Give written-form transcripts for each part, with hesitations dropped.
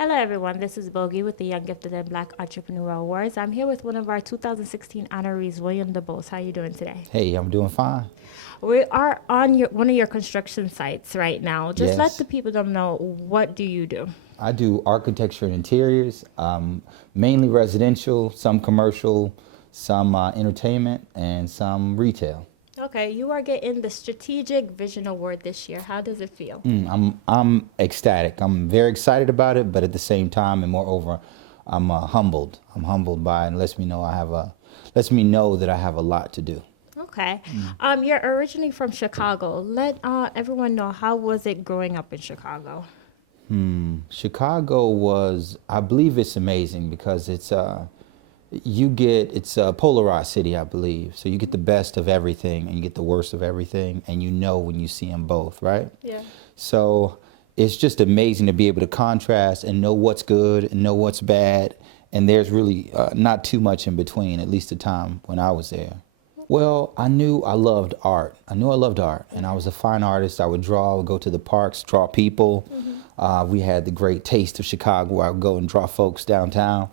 Hello, everyone. This is Bogie with the Young Gifted and Black Entrepreneurial Awards. I'm here with one of our 2016 honorees, William Dubose. How are you doing today? Hey, I'm doing fine. We are on one of your construction sites right now. Just let Yes, the people know, what do you do? I do architecture and interiors, mainly residential, some commercial, some entertainment, and some retail. Okay, you are getting the Strategic Vision Award this year. How does it feel? I'm ecstatic. I'm very excited about it, but at the same time, and moreover, I'm humbled. I'm humbled by it, and lets me know that I have a lot to do. Okay. You're originally from Chicago. Let everyone know, how was it growing up in Chicago? Chicago was, I believe it's amazing because it's a polarized city, I believe. So you get the best of everything and you get the worst of everything, and you know when you see them both, right? Yeah. So it's just amazing to be able to contrast and know what's good and know what's bad. And there's really not too much in between, at least the time when I was there. Well, I knew I loved art. I knew I loved art, and I was a fine artist. I would draw, I would go to the parks, draw people. We had the great taste of Chicago, where I would go and draw folks downtown.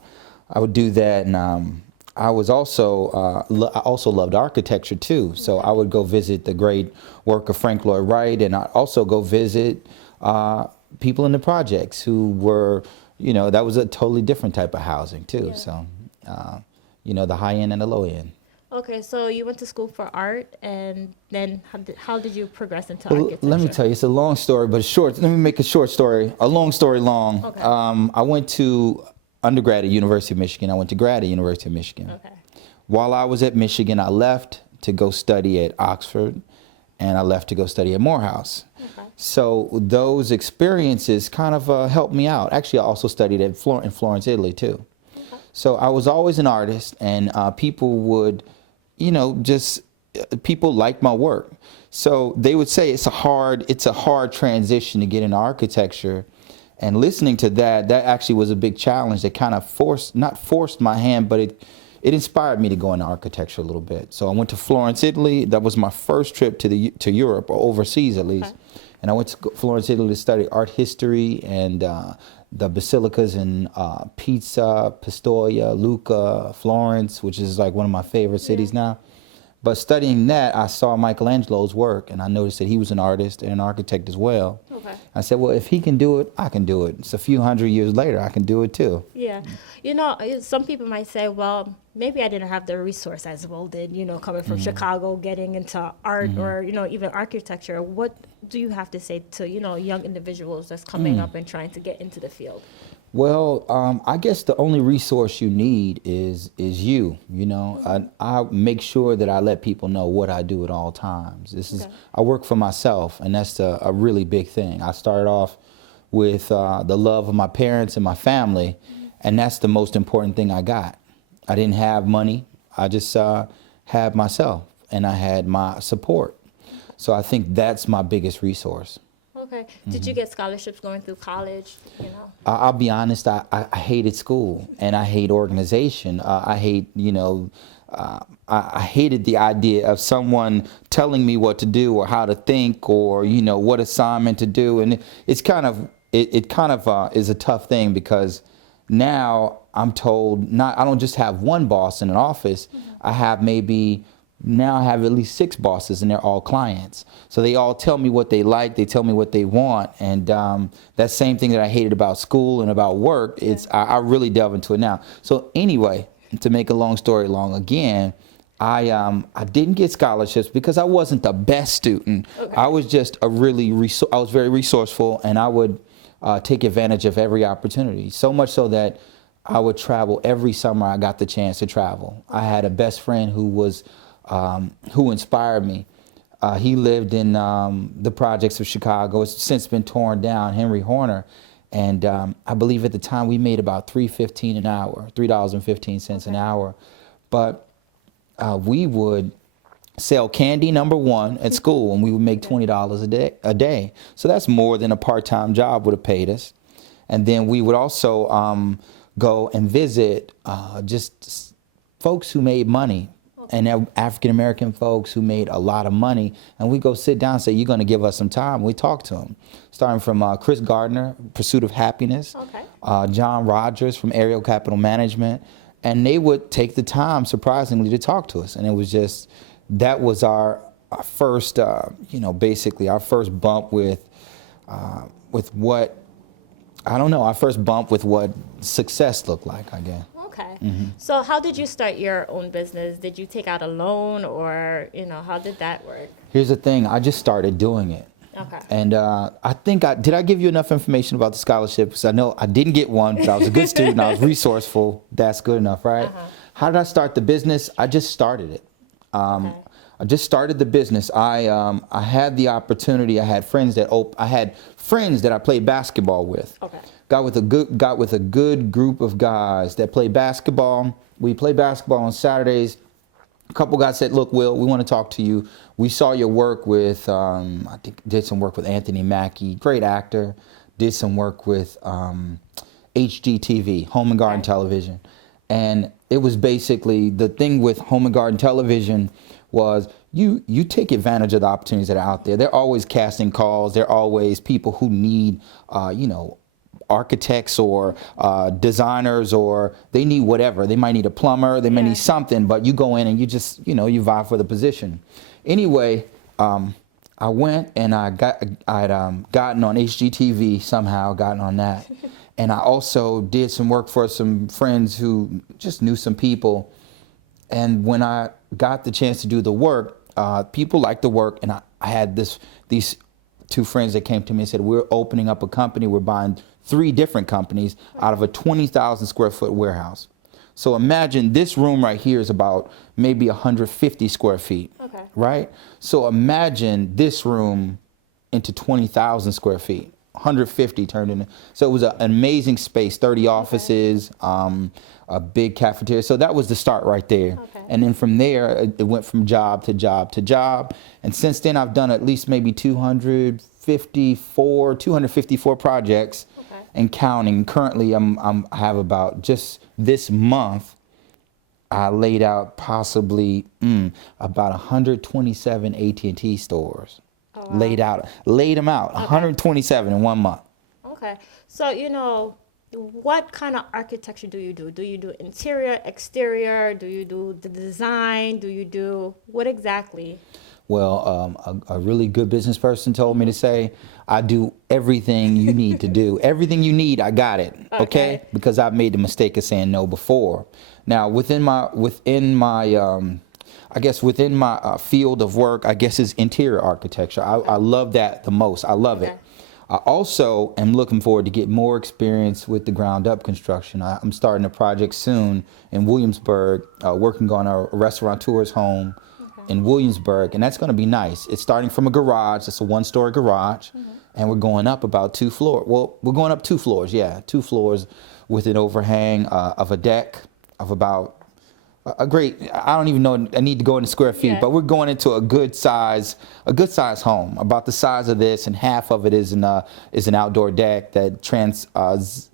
I would do that, and I also loved architecture too. So I would go visit the great work of Frank Lloyd Wright, and I'd also go visit people in the projects who were, that was a totally different type of housing too. Yeah. So, the high end and the low end. Okay, so you went to school for art, and then how did you progress into Well, architecture? let me tell you, it's a long story, but it's short. Let me make a short story, a long story long. Okay. I went to undergrad at University of Michigan. I went to grad at University of Michigan. Okay. While I was at Michigan, I left to go study at Oxford, and I left to go study at Morehouse. Okay. So those experiences kind of helped me out. Actually, I also studied in Florence, Italy, too. Okay. So I was always an artist, and people would, people liked my work. So they would say it's a hard transition to get into architecture. And listening to that actually was a big challenge that kind of not forced my hand, but it inspired me to go into architecture a little bit. So I went to Florence, Italy. That was my first trip to Europe, or overseas at least. Okay. And I went to Florence, Italy to study art history and the basilicas in Pisa, Pistoia, Lucca, Florence, which is like one of my favorite cities now. But studying that, I saw Michelangelo's work, and I noticed that he was an artist and an architect as well. Okay. I said, well, if he can do it, I can do it. It's a few hundred years later, I can do it too. Yeah. Some people might say, well, maybe I didn't have the resource as Will did, coming from Chicago, getting into art or, even architecture. What do you have to say to, young individuals that's coming up and trying to get into the field? Well, I guess the only resource you need is you. I make sure that I let people know what I do at all times. Okay. I work for myself, and that's a really big thing. I started off with the love of my parents and my family, and that's the most important thing I got. I didn't have money. I just had myself, and I had my support. So I think that's my biggest resource. Okay. Did you get scholarships going through college? I'll be honest, I hated school, and I hate organization. I hated the idea of someone telling me what to do or how to think or, what assignment to do. And it kind of is a tough thing, because now I'm told I don't just have one boss in an office. I have now I have at least 6 bosses, and they're all clients. So they all tell me what they like, they tell me what they want. And that same thing that I hated about school and about work, I really delve into it now. So anyway, to make a long story long again, I didn't get scholarships because I wasn't the best student. Okay. I was just I was very resourceful, and I would take advantage of every opportunity. So much so that I would travel every summer I got the chance to travel. I had a best friend who inspired me. He lived in the projects of Chicago. It's since been torn down, Henry Horner. And I believe at the time we made about $3.15 an hour, $3.15 an hour. But we would sell candy, number one, at school, and we would make $20 a day. So that's more than a part-time job would have paid us. And then we would also go and visit just folks who made money And they're African-American folks who made a lot of money. And we go sit down and say, you're going to give us some time. We talk to them, starting from Chris Gardner, Pursuit of Happiness, John Rogers from Ariel Capital Management. And they would take the time, surprisingly, to talk to us. And it was just, that was our first, basically our first bump with what, I don't know, our first bump with what success looked like, I guess. Okay. So how did you start your own business? Did you take out a loan, or, how did that work? Here's the thing. I just started doing it. Okay. And I think did I give you enough information about the scholarship? Because I know I didn't get one, but I was a good student. I was resourceful. That's good enough, right? How did I start the business? I just started it. I just started the business. I had the opportunity. I had friends that I played basketball with. Okay. Got with a good group of guys that play basketball. We play basketball on Saturdays. A couple guys said, "Look, Will, we want to talk to you. We saw your work with I think did some work with Anthony Mackie, great actor. Did some work with HGTV, Home and Garden Television, and it was basically the thing with Home and Garden Television was you take advantage of the opportunities that are out there. They're always casting calls. They're always people who need architects or designers, or they need whatever. They might need a plumber. They might need something, but you go in and you just, you vie for the position. Anyway, I went and I'd gotten on HGTV somehow, gotten on that. And I also did some work for some friends who just knew some people. And when I got the chance to do the work, people liked the work. And I had these two friends that came to me and said, we're opening up a company. We're buying 3 different companies out of a 20,000 square foot warehouse. So imagine this room right here is about maybe 150 square feet, right? So imagine this room into 20,000 square feet, 150 turned into. So it was an amazing space, 30 offices, a big cafeteria. So that was the start right there. And then from there, it went from job to job to job. And since then, I've done at least maybe 254 projects and counting. Currently, I have about, just this month, I laid out possibly about 127 AT&T stores. Laid them out, 127 in 1 month. Okay. So, what kind of architecture do you do? Do you do interior, exterior? Do you do the design? Do you do, what exactly? Well, a really good business person told me to say, I do everything you need to do. Everything you need, I got it. Okay? Because I've made the mistake of saying no before. Now, within my field of work, I guess, is interior architecture. I love that the most. I love it. I also am looking forward to get more experience with the ground up construction. I'm starting a project soon in Williamsburg, working on a restaurateur's home in Williamsburg, and that's going to be nice. It's starting from a garage. It's a 1-story garage, and we're going up about 2 floors. Well, we're going up 2 floors, 2 floors with an overhang of a deck of about I don't even know, I need to go into square feet, but we're going into a good size home, about the size of this, and half of it is an outdoor deck that transforms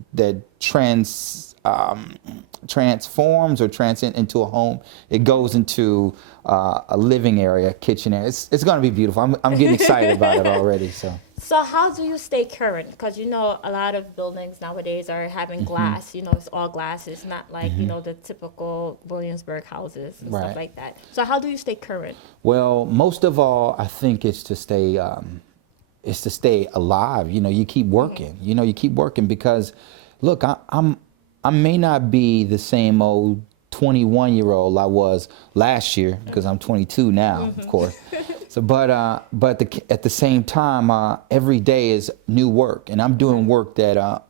or transcends into a home. It goes into a living area, kitchen area. It's going to be beautiful. I'm getting excited about it already. So how do you stay current? Because, a lot of buildings nowadays are having glass. It's all glass. It's not like, the typical Williamsburg houses and stuff like that. So how do you stay current? Well, most of all, I think it's to stay alive. You keep working. You keep working because, look, I may not be the same old 21-year-old I was last year, because I'm 22 now, of course. So, but at the same time, every day is new work, and I'm doing work that a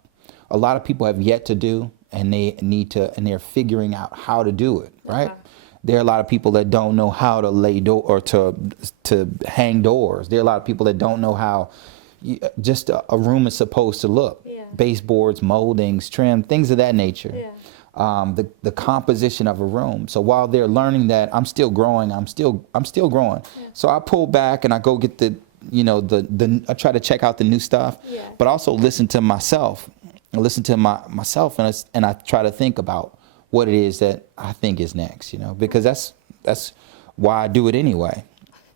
lot of people have yet to do, and they need to, and they're figuring out how to do it. Right? There are a lot of people that don't know how to lay door or to hang doors. There are a lot of people that don't know how just a room is supposed to look. Baseboards, moldings, trim, things of that nature. The composition of a room. So while they're learning that, I'm still growing. I'm still growing. So I pull back and I go get I try to check out the new stuff, but also listen to myself. I listen to myself and I try to think about what it is that I think is next. Because that's why I do it anyway.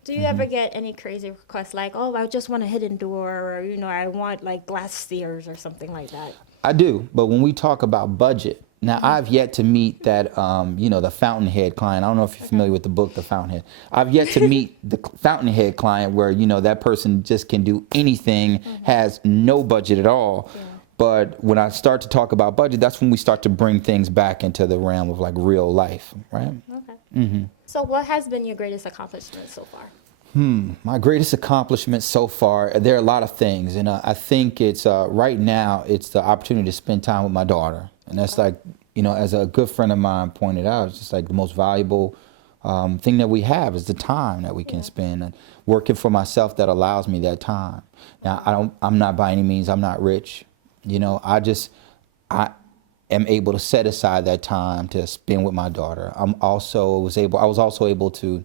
Do you ever get any crazy requests like, oh, I just want a hidden door, or, you know, I want like glass stairs or something like that? I do, but when we talk about budget, now I've yet to meet that, you know, the fountainhead client. I don't know if you're familiar with the book, The Fountainhead. I've yet to meet the fountainhead client where, you know, that person just can do anything, has no budget at all. Yeah. But when I start to talk about budget, that's when we start to bring things back into the realm of like real life, right? Okay. So what has been your greatest accomplishment so far? My greatest accomplishment so far, there are a lot of things, and I think it's right now it's the opportunity to spend time with my daughter, and that's like, you know, as a good friend of mine pointed out, it's just like the most valuable thing that we have is the time that we can spend, and working for myself that allows me that time. Now I'm not by any means, I'm not rich, you know, I am able to set aside that time to spend with my daughter. I was also able to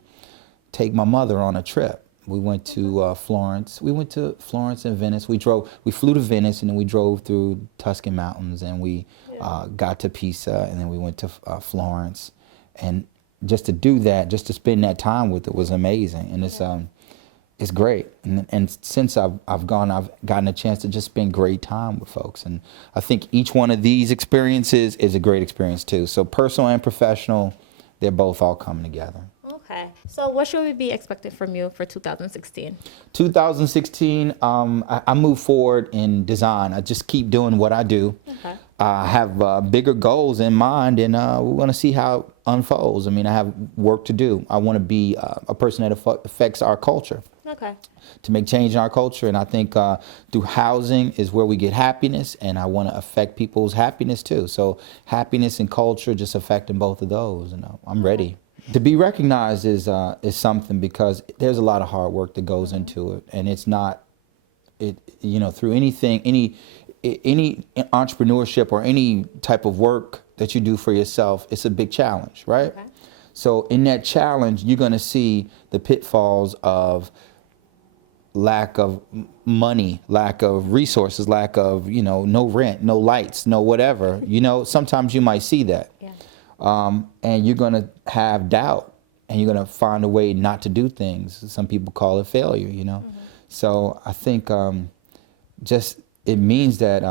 take my mother on a trip. We went to Florence. We went to Florence and Venice. We flew to Venice, and then we drove through Tuscan mountains, and we got to Pisa, and then we went to Florence. And just to do that, just to spend that time with it was amazing, and it's great. And since I've gotten a chance to just spend great time with folks, and I think each one of these experiences is a great experience too. So personal and professional, they're both all coming together. Okay. So what should we be expecting from you for 2016? 2016, I move forward in design. I just keep doing what I do. Okay. I have bigger goals in mind, and we want to see how it unfolds. I mean, I have work to do. I want to be a person that affects our culture. Okay. To make change in our culture, and I think through housing is where we get happiness, and I want to affect people's happiness too. So happiness and culture, just affecting both of those, and I'm ready. To be recognized is something, because there's a lot of hard work that goes into it, and it's not, you know, through anything, any entrepreneurship or any type of work that you do for yourself, it's a big challenge, right? Okay. So in that challenge, you're going to see the pitfalls of lack of money, lack of resources, lack of, you know, no rent, no lights, no whatever. You know, sometimes you might see that. Yeah. And you're going to have doubt, and you're going to find a way not to do things. Some people call it failure, you know. So I think just it means that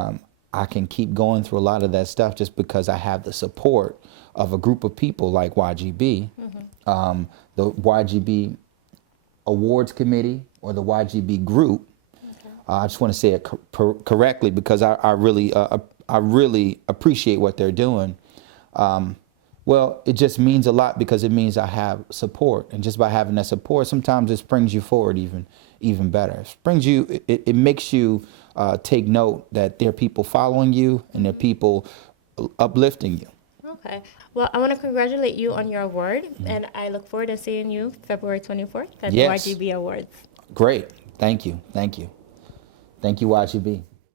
I can keep going through a lot of that stuff just because I have the support of a group of people like YGB, the YGB Awards Committee, or the YGB Group. Okay. I just want to say it correctly, because I really appreciate what they're doing. Well, it just means a lot, because it means I have support, and just by having that support, sometimes it springs you forward even better. It makes you take note that there are people following you, and there are people uplifting you. Okay. Well, I want to congratulate you on your award, and I look forward to seeing you February 24th at the YGB Awards. Great. Thank you. Thank you. Thank you, YGB.